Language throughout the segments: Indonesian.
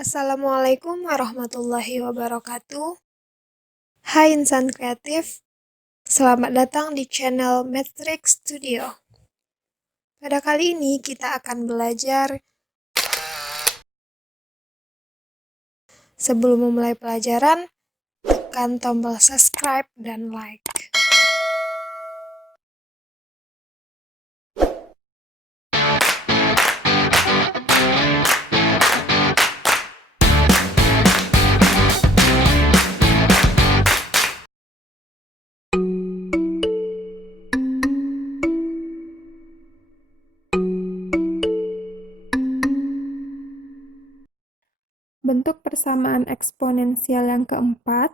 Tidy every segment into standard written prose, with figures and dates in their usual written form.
Assalamualaikum warahmatullahi wabarakatuh. Hai insan kreatif, selamat datang di channel Matrix Studio. Pada kali ini kita akan belajar. Sebelum memulai pelajaran, tekan tombol subscribe dan like. Bentuk persamaan eksponensial yang keempat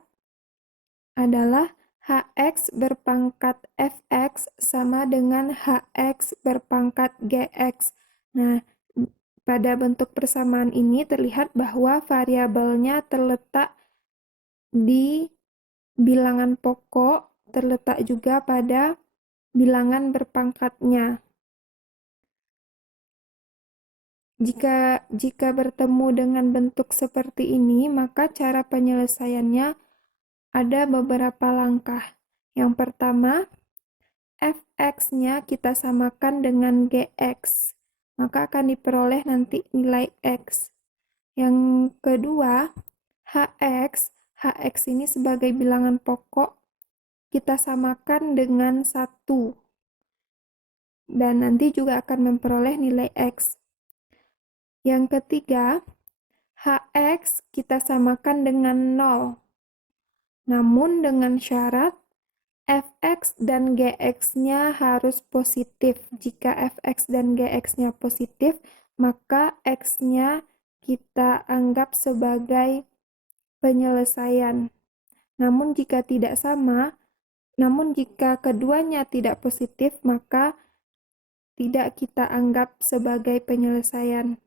adalah hx berpangkat fx sama dengan hx berpangkat gx. Nah, pada bentuk persamaan ini terlihat bahwa variabelnya terletak di bilangan pokok, terletak juga pada bilangan berpangkatnya. Jika bertemu dengan bentuk seperti ini, maka cara penyelesaiannya ada beberapa langkah. Yang pertama, fx-nya kita samakan dengan gx, maka akan diperoleh nanti nilai x. Yang kedua, hx ini sebagai bilangan pokok kita samakan dengan 1, dan nanti juga akan memperoleh nilai x. Yang ketiga, hx kita samakan dengan 0, namun dengan syarat fx dan gx-nya harus positif. Jika fx dan gx-nya positif, maka x-nya kita anggap sebagai penyelesaian. Namun jika keduanya tidak positif, maka tidak kita anggap sebagai penyelesaian.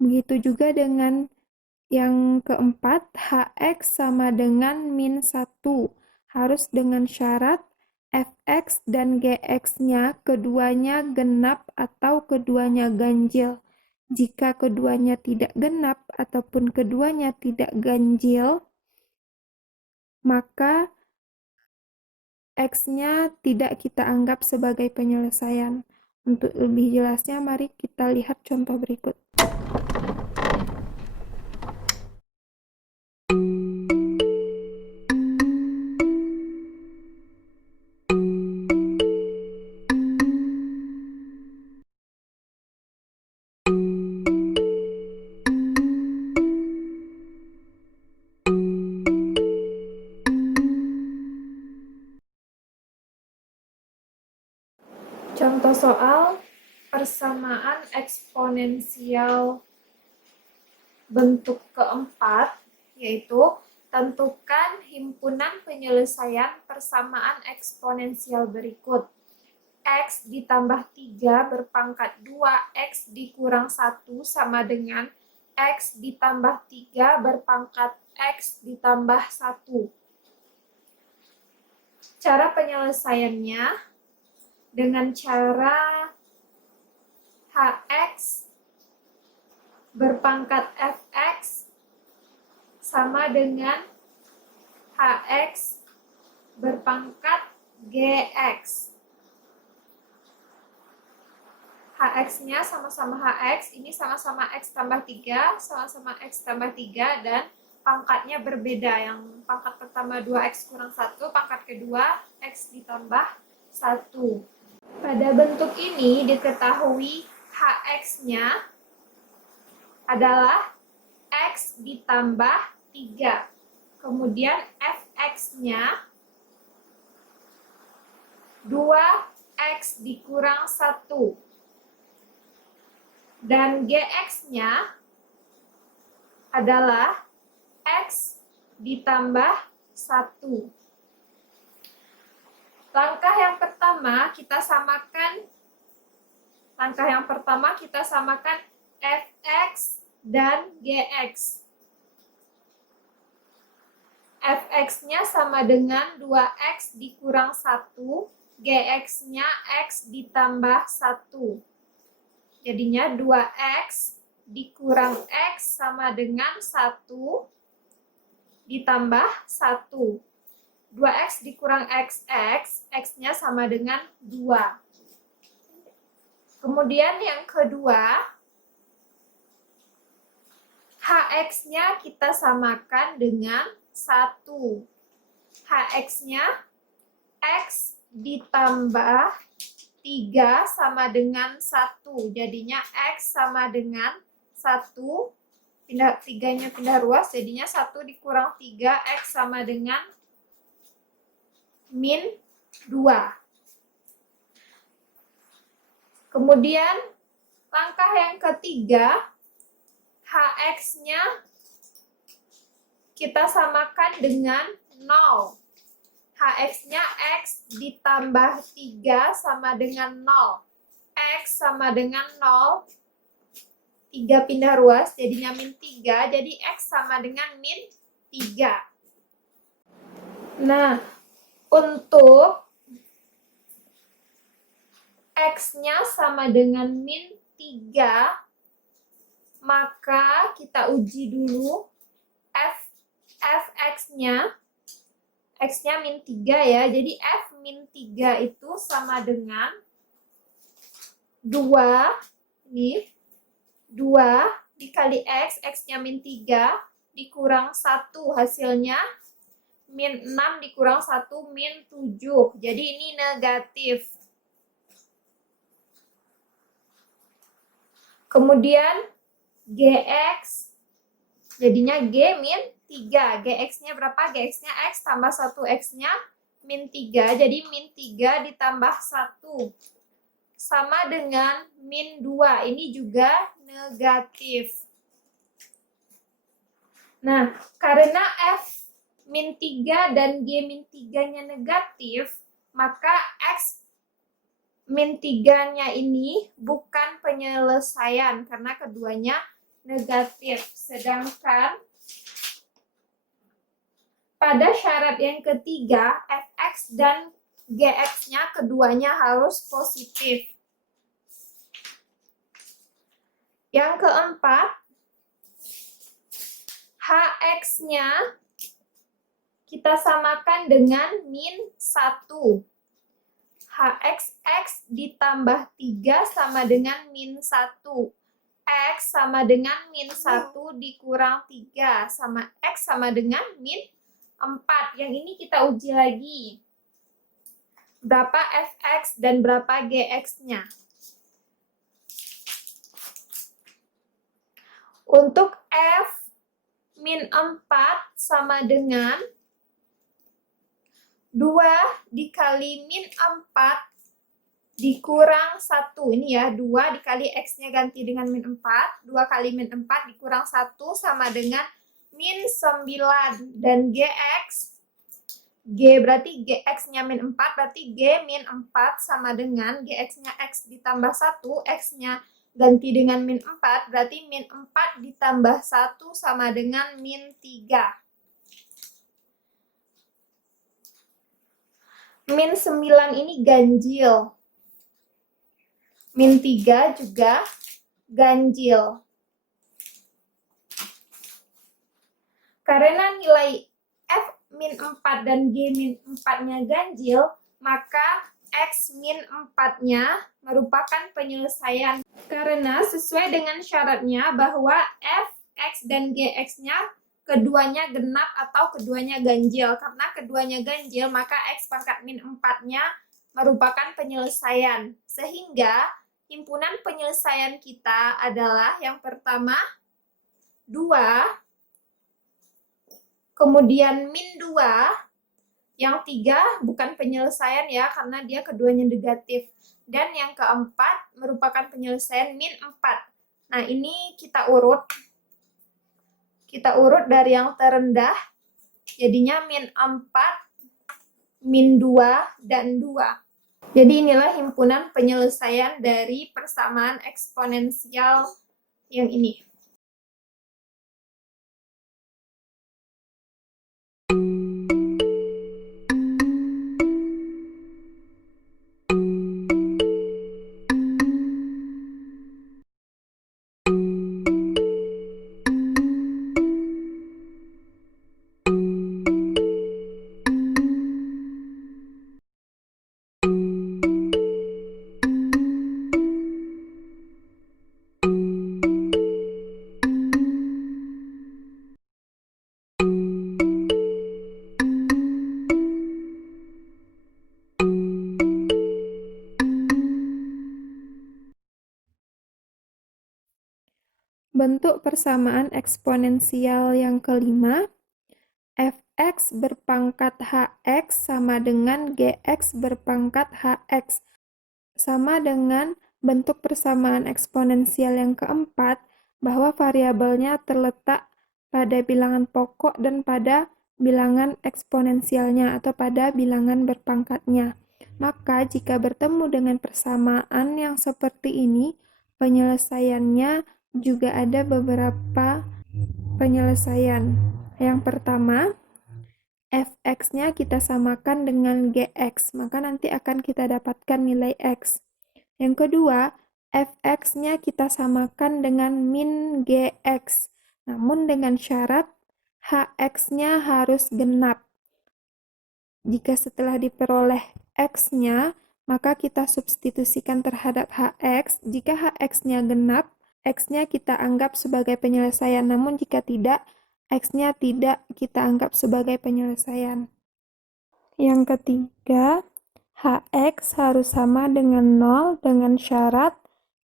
Begitu juga dengan yang keempat, hx sama dengan min 1. Harus dengan syarat fx dan gx-nya keduanya genap atau keduanya ganjil. Jika keduanya tidak genap ataupun keduanya tidak ganjil, maka x-nya tidak kita anggap sebagai penyelesaian. Untuk lebih jelasnya, mari kita lihat contoh berikut. Contoh soal persamaan eksponensial bentuk keempat, yaitu tentukan himpunan penyelesaian persamaan eksponensial berikut. X ditambah 3 berpangkat 2X dikurang 1 sama dengan X ditambah 3 berpangkat X ditambah 1. Cara penyelesaiannya dengan cara hx berpangkat fx sama dengan hx berpangkat gx. Hx-nya sama-sama hx, ini sama-sama x tambah 3, sama-sama x tambah 3, dan pangkatnya berbeda. Yang pangkat pertama 2x kurang 1, pangkat kedua x ditambah 1. Pada bentuk ini diketahui hx-nya adalah x ditambah 3. Kemudian fx-nya 2x dikurang 1. Dan gx-nya adalah x ditambah 1. Langkah yang pertama kita samakan fx dan gx. Fx-nya sama dengan 2x dikurang 1, gx-nya x ditambah 1. Jadinya 2x dikurang X sama dengan 1 ditambah 1. 2X dikurang XX, X-nya sama dengan 2. Kemudian yang kedua, HX-nya kita samakan dengan 1. HX-nya X ditambah 3 sama dengan 1. Jadinya X sama dengan 1. Pindah 3-nya pindah ruas, jadinya 1 dikurang 3, X sama dengan min 2. Kemudian langkah yang ketiga, HX-nya kita samakan dengan 0. HX-nya X ditambah 3 sama dengan 0. X sama dengan 0. 3 pindah ruas, jadinya min 3. Jadi X sama dengan min 3. Nah, untuk X-nya sama dengan min 3, maka kita uji dulu Fx-nya. X-nya min 3 ya, jadi F min 3 itu sama dengan 2, ini 2 dikali X, X-nya min 3, dikurang 1, hasilnya min 6 dikurang 1, min 7. Jadi ini negatif. Kemudian GX, jadinya G min 3. GX-nya berapa? GX-nya X tambah 1 X-nya min 3. Jadi min 3 ditambah 1 sama dengan min 2. Ini juga negatif. Nah, karena F min 3 dan G min 3-nya negatif, maka X min 3-nya ini bukan penyelesaian karena keduanya negatif. Sedangkan pada syarat yang ketiga, Fx dan Gx-nya keduanya harus positif. Yang keempat, Hx-nya kita samakan dengan min 1. Hx ditambah 3 sama dengan min 1. X sama dengan min 1 dikurang 3. X sama dengan min 4. Yang ini kita uji lagi. Berapa Fx dan berapa Gx-nya. Untuk F min 4 sama dengan 2 dikali min 4 dikurang 1. Ini ya, 2 dikali X-nya ganti dengan min 4. 2 kali min 4 dikurang 1 sama dengan min 9. Dan Gx, G berarti Gx-nya min 4, berarti G min 4 sama dengan Gx-nya X ditambah 1, X-nya ganti dengan min 4, berarti min 4 ditambah 1 sama dengan min 3. Min 9 ini ganjil. Min 3 juga ganjil. Karena nilai F min 4 dan G min 4-nya ganjil, maka X min 4-nya merupakan penyelesaian. Karena sesuai dengan syaratnya bahwa F, X, dan Gx-nya keduanya genap atau keduanya ganjil. Karena keduanya ganjil, maka X pangkat min 4-nya merupakan penyelesaian. Sehingga himpunan penyelesaian kita adalah yang pertama 2, kemudian min 2, yang 3 bukan penyelesaian ya, karena dia keduanya negatif. Dan yang keempat merupakan penyelesaian min 4. Nah, ini kita urut. Kita urut dari yang terendah, jadinya min 4, min 2, dan 2. Jadi inilah himpunan penyelesaian dari persamaan eksponensial yang ini. Bentuk persamaan eksponensial yang kelima, fx berpangkat hx sama dengan gx berpangkat hx. Sama dengan bentuk persamaan eksponensial yang keempat, bahwa variabelnya terletak pada bilangan pokok dan pada bilangan eksponensialnya atau pada bilangan berpangkatnya. Maka jika bertemu dengan persamaan yang seperti ini, penyelesaiannya juga ada beberapa penyelesaian. Yang pertama, fx-nya kita samakan dengan gx, maka nanti akan kita dapatkan nilai x. Yang kedua, fx-nya kita samakan dengan min gx, namun dengan syarat hx-nya harus genap. Jika setelah diperoleh x-nya, maka kita substitusikan terhadap hx. Jika hx-nya genap, x-nya kita anggap sebagai penyelesaian, namun jika tidak, x-nya tidak kita anggap sebagai penyelesaian. Yang ketiga, hx harus sama dengan 0 dengan syarat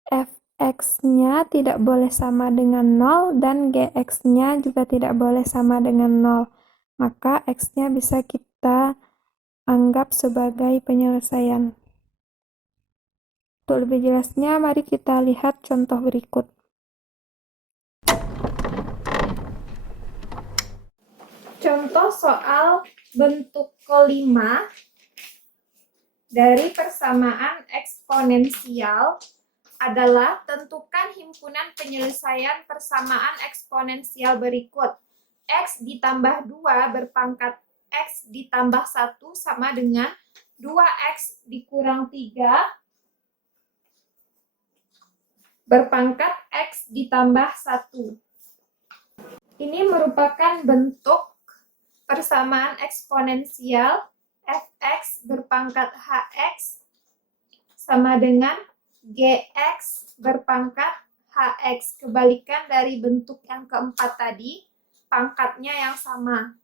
fx-nya tidak boleh sama dengan 0 dan gx-nya juga tidak boleh sama dengan 0. Maka x-nya bisa kita anggap sebagai penyelesaian. Untuk lebih jelasnya, mari kita lihat contoh berikut. Contoh soal bentuk kelima dari persamaan eksponensial adalah tentukan himpunan penyelesaian persamaan eksponensial berikut. X ditambah 2 berpangkat X ditambah 1 sama dengan 2X dikurang 3 berpangkat X ditambah 1. Ini merupakan bentuk persamaan eksponensial fx berpangkat hx sama dengan gx berpangkat hx. Kebalikan dari bentuk yang keempat tadi, pangkatnya yang sama.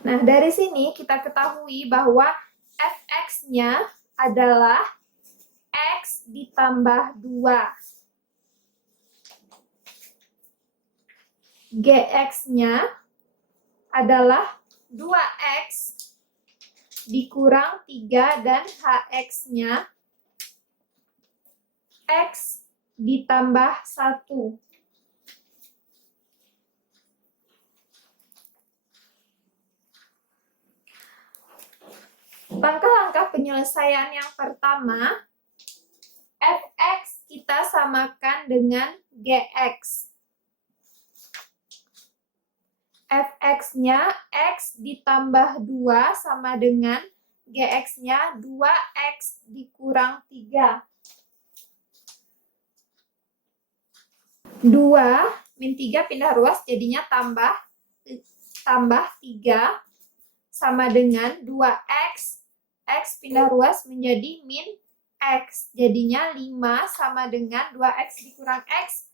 Nah, dari sini kita ketahui bahwa fx-nya adalah x ditambah 2. Gx-nya adalah 2x dikurang 3 dan hx-nya x ditambah 1. Langkah-langkah penyelesaian yang pertama, fx kita samakan dengan gx. Fx-nya x ditambah 2 sama dengan gx-nya 2x dikurang 3. 2 min 3 pindah ruas jadinya tambah 3 sama dengan 2x. X pindah ruas menjadi min x. Jadinya 5 sama dengan 2x dikurang x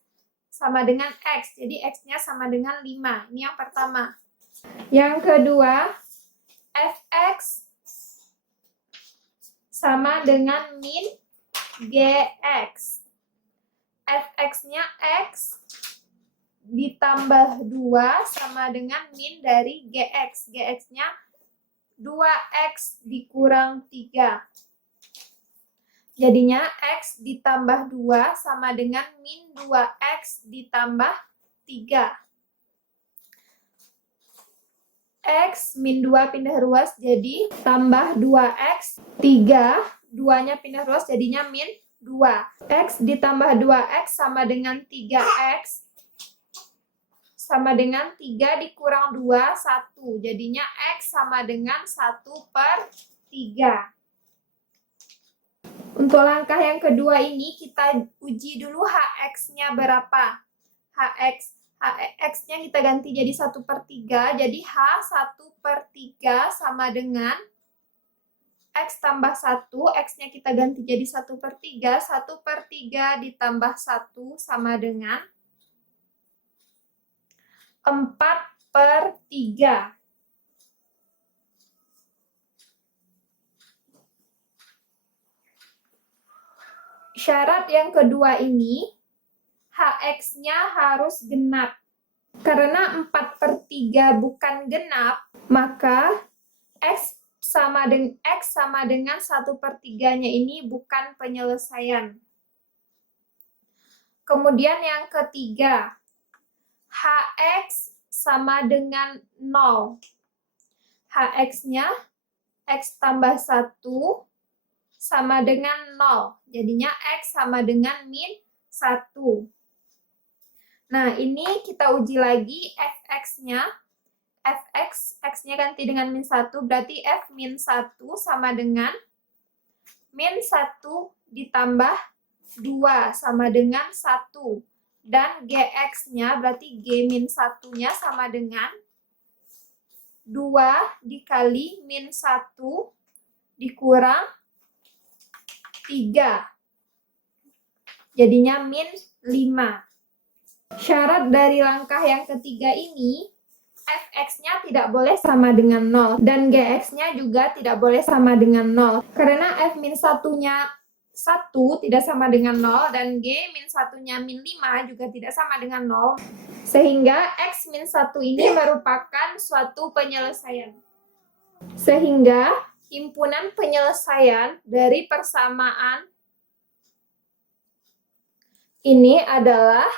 sama dengan x. Jadi x-nya sama dengan 5. Ini yang pertama. Yang kedua, fx sama dengan min gx. Fx-nya x ditambah 2 sama dengan min dari gx. Gx-nya 2x dikurang 3. Jadinya x ditambah 2 sama dengan min 2x ditambah 3. X min 2 pindah ruas jadi tambah 2x. 3, 2-nya pindah ruas jadinya min 2. X ditambah 2x sama dengan 3x. Sama dengan 3 dikurang 2, 1. Jadinya X sama dengan 1/3. Untuk langkah yang kedua ini, kita uji dulu HX-nya berapa. X-nya kita ganti jadi 1/3. Jadi H 1/3 sama dengan X tambah 1. X-nya kita ganti jadi 1/3. 1/3 ditambah 1 sama dengan 4/3. Syarat yang kedua ini Hx-nya harus genap. Karena 4/3 bukan genap, maka X sama dengan 1/3-nya ini bukan penyelesaian. Kemudian yang ketiga, Hx sama dengan 0. Hx-nya X tambah 1 sama dengan 0. Jadinya X sama dengan min 1. Nah, ini kita uji lagi Fx-nya. X-nya ganti dengan min 1, berarti F min 1 sama dengan min 1 ditambah 2 sama dengan 1. Dan Gx-nya berarti G min 1-nya sama dengan 2 dikali min 1 dikurang 3. Jadinya min 5. Syarat dari langkah yang ketiga ini, Fx-nya tidak boleh sama dengan 0. Dan Gx-nya juga tidak boleh sama dengan 0. Karena F min 1-nya 1 tidak sama dengan 0. Dan G min 1-nya min 5 juga tidak sama dengan 0. Sehingga X min 1 ini merupakan suatu penyelesaian. Sehingga himpunan penyelesaian dari persamaan ini adalah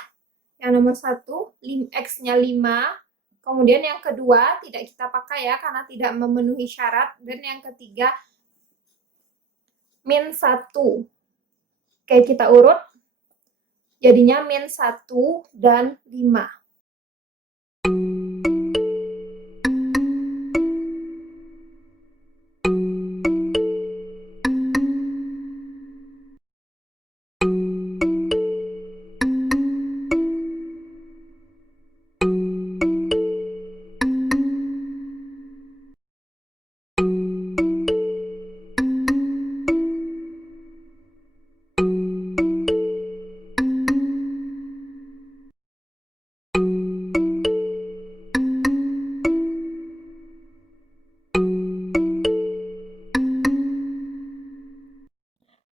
yang nomor 1, X-nya 5. Kemudian yang kedua tidak kita pakai ya karena tidak memenuhi syarat. Dan yang ketiga min 1. Oke, kita urut. Jadinya min 1 dan 5.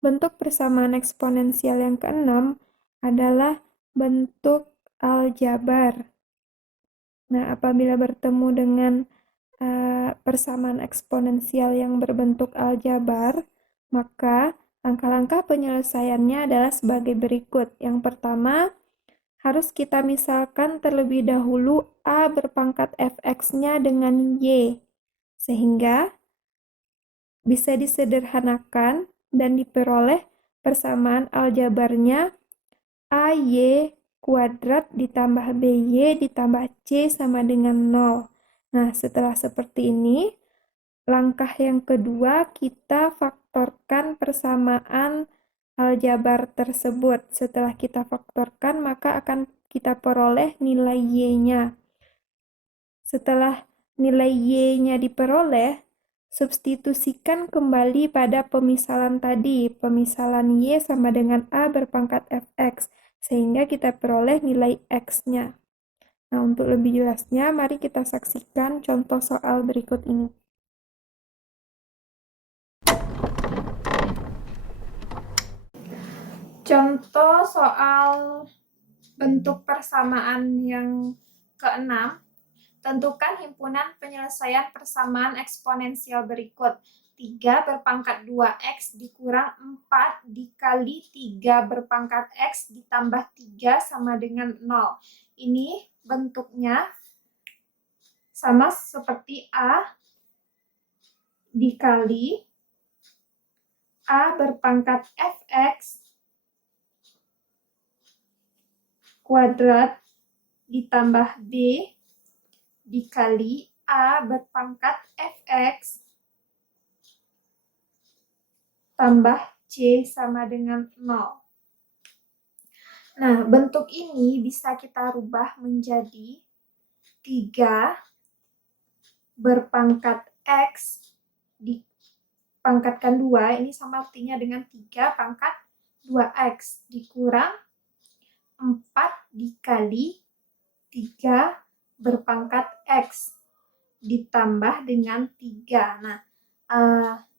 Bentuk persamaan eksponensial yang keenam adalah bentuk aljabar. Nah, apabila bertemu dengan persamaan eksponensial yang berbentuk aljabar, maka langkah-langkah penyelesaiannya adalah sebagai berikut. Yang pertama, harus kita misalkan terlebih dahulu A berpangkat fx-nya dengan Y, sehingga bisa disederhanakan dan diperoleh persamaan aljabarnya AY kuadrat ditambah BY ditambah C sama dengan 0. Nah, setelah seperti ini, langkah yang kedua kita faktorkan persamaan aljabar tersebut. Setelah kita faktorkan, maka akan kita peroleh nilai Y-nya. Setelah nilai Y-nya diperoleh, substitusikan kembali pada pemisalan tadi. Pemisalan Y sama dengan A berpangkat fx, sehingga kita peroleh nilai X-nya. Nah, untuk lebih jelasnya, mari kita saksikan contoh soal berikut ini. Contoh soal bentuk persamaan yang keenam. Tentukan himpunan penyelesaian persamaan eksponensial berikut. 3 berpangkat 2x dikurang 4 dikali 3 berpangkat x ditambah 3 sama dengan 0. Ini bentuknya sama seperti A dikali A berpangkat fx kuadrat ditambah B dikali A berpangkat fx tambah C sama dengan 0. Nah, bentuk ini bisa kita rubah menjadi 3 berpangkat X dipangkatkan 2, ini sama artinya dengan 3 pangkat 2X dikurang 4 dikali 3 berpangkat X ditambah dengan 3. Nah,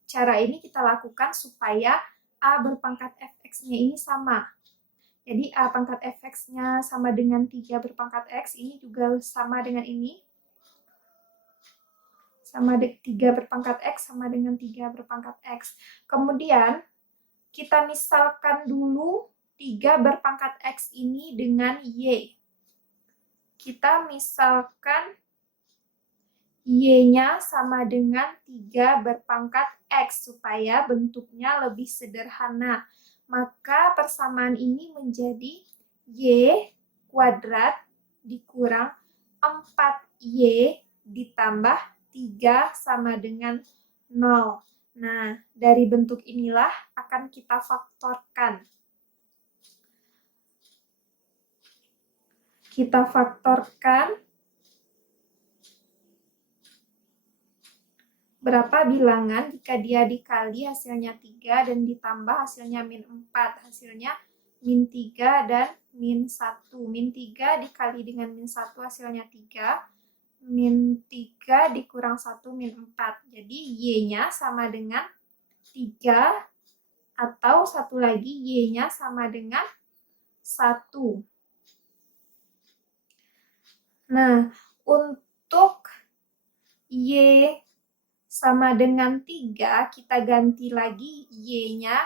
cara ini kita lakukan supaya A berpangkat fx-nya ini sama. Jadi A pangkat fx-nya sama dengan 3 berpangkat x, ini juga sama dengan ini. Sama 3 berpangkat x sama dengan 3 berpangkat x. Kemudian kita misalkan dulu 3 berpangkat x ini dengan y. Kita misalkan y-nya sama dengan 3 berpangkat x supaya bentuknya lebih sederhana. Maka persamaan ini menjadi y kuadrat dikurang 4y ditambah 3 sama dengan 0. Nah, dari bentuk inilah akan kita faktorkan. Kita faktorkan berapa bilangan jika dia dikali hasilnya 3 dan ditambah hasilnya min 4. Hasilnya min 3 dan min 1. Min 3 dikali dengan min 1 hasilnya 3. Min 3 dikurang 1 min 4. Jadi y-nya sama dengan 3 atau satu lagi y-nya sama dengan 1. Nah, untuk y sama dengan 3, kita ganti lagi y-nya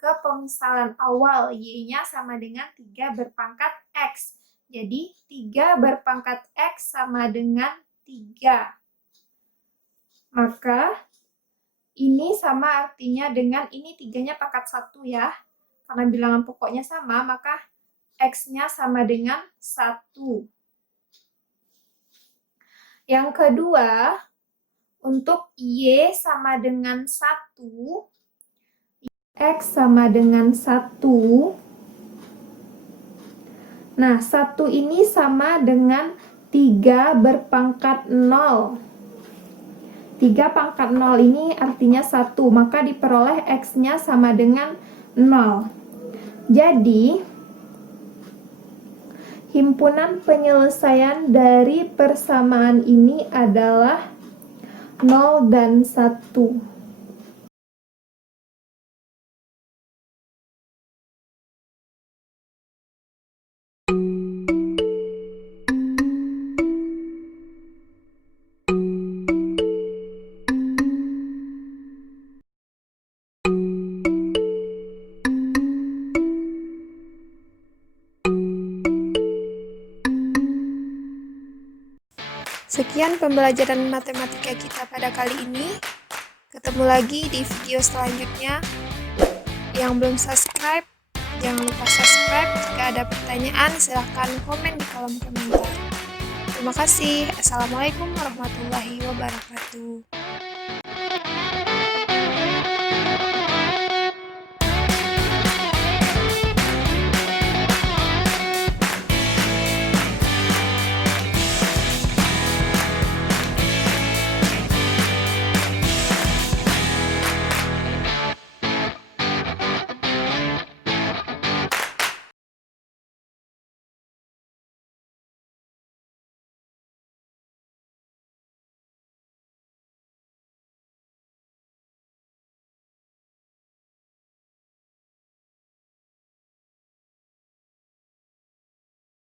ke pemisalan awal. Y-nya sama dengan 3 berpangkat x. Jadi 3 berpangkat x sama dengan 3. Maka ini sama artinya dengan ini 3-nya pangkat 1 ya. Karena bilangan pokoknya sama, maka x-nya sama dengan 1. Yang kedua, untuk y sama dengan 1, x sama dengan 1. Nah, 1 ini sama dengan 3 berpangkat 0. 3 pangkat 0 ini artinya 1, maka diperoleh x-nya sama dengan 0. Jadi, himpunan penyelesaian dari persamaan ini adalah 0 dan 1. Sekian pembelajaran matematika kita pada kali ini. Ketemu lagi di video selanjutnya. Yang belum subscribe, jangan lupa subscribe. Jika ada pertanyaan, silahkan komen di kolom komentar. Terima kasih. Assalamualaikum warahmatullahi wabarakatuh.